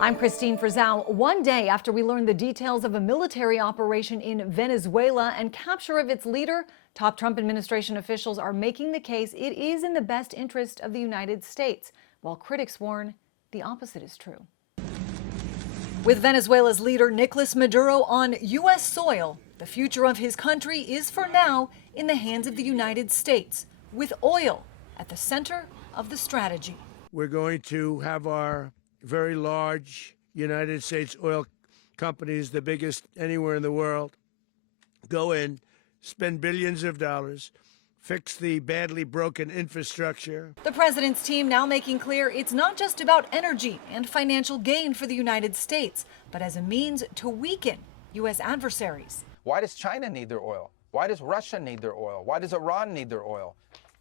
I'm Christine Frizzell. One day after we learned the details of a military operation in Venezuela and capture of its leader, top Trump administration officials are making the case it is in the best interest of the United States, while critics warn the opposite is true. With Venezuela's leader Nicolas Maduro on U.S. soil, the future of his country is for now in the hands of the United States, with oil at the center of the strategy. We're going to have our very large United States oil companies, the biggest anywhere in the world, go in, spend billions of dollars, fix the badly broken infrastructure. The president's team now making clear it's not just about energy and financial gain for the United States, but as a means to weaken U.S. adversaries. Why does China need their oil? Why does Russia need their oil? Why does Iran need their oil?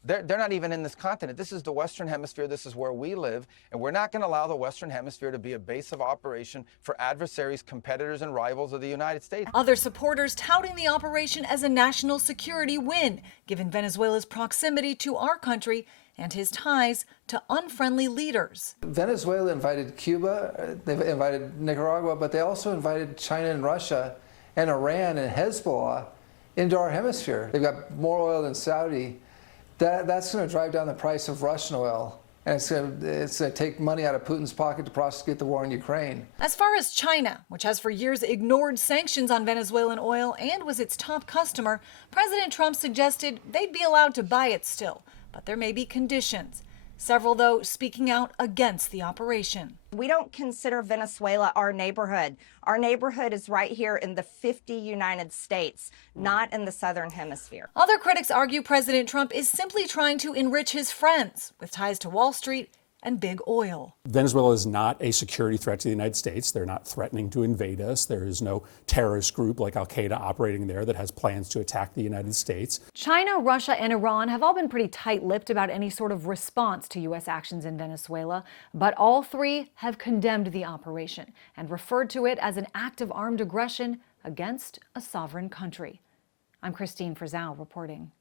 They're not even in this continent. This is the Western Hemisphere. This is where we live. And we're not going to allow the Western Hemisphere to be a base of operation for adversaries, competitors, and rivals of the United States. Other supporters touting the operation as a national security win, given Venezuela's proximity to our country and his ties to unfriendly leaders. Venezuela invited Cuba, they've invited Nicaragua, but they also invited China and Russia and Iran and Hezbollah into our hemisphere. They've got more oil than Saudi. That's going to drive down the price of Russian oil, and it's going to take money out of Putin's pocket to prosecute the war in Ukraine. As far as China, which has for years ignored sanctions on Venezuelan oil and was its top customer, President Trump suggested they'd be allowed to buy it still, but there may be conditions. Several, though, speaking out against the operation. We don't consider Venezuela our neighborhood. Our neighborhood is right here in the 50 United States, not in the Southern Hemisphere. Other critics argue President Trump is simply trying to enrich his friends with ties to Wall Street and big oil. Venezuela is not a security threat to the United States. They're not threatening to invade us. There is no terrorist group like Al-Qaeda operating there that has plans to attack the United States. China, Russia, and Iran have all been pretty tight-lipped about any sort of response to U.S. actions in Venezuela, but all three have condemned the operation and referred to it as an act of armed aggression against a sovereign country. I'm Christine Frizzell reporting.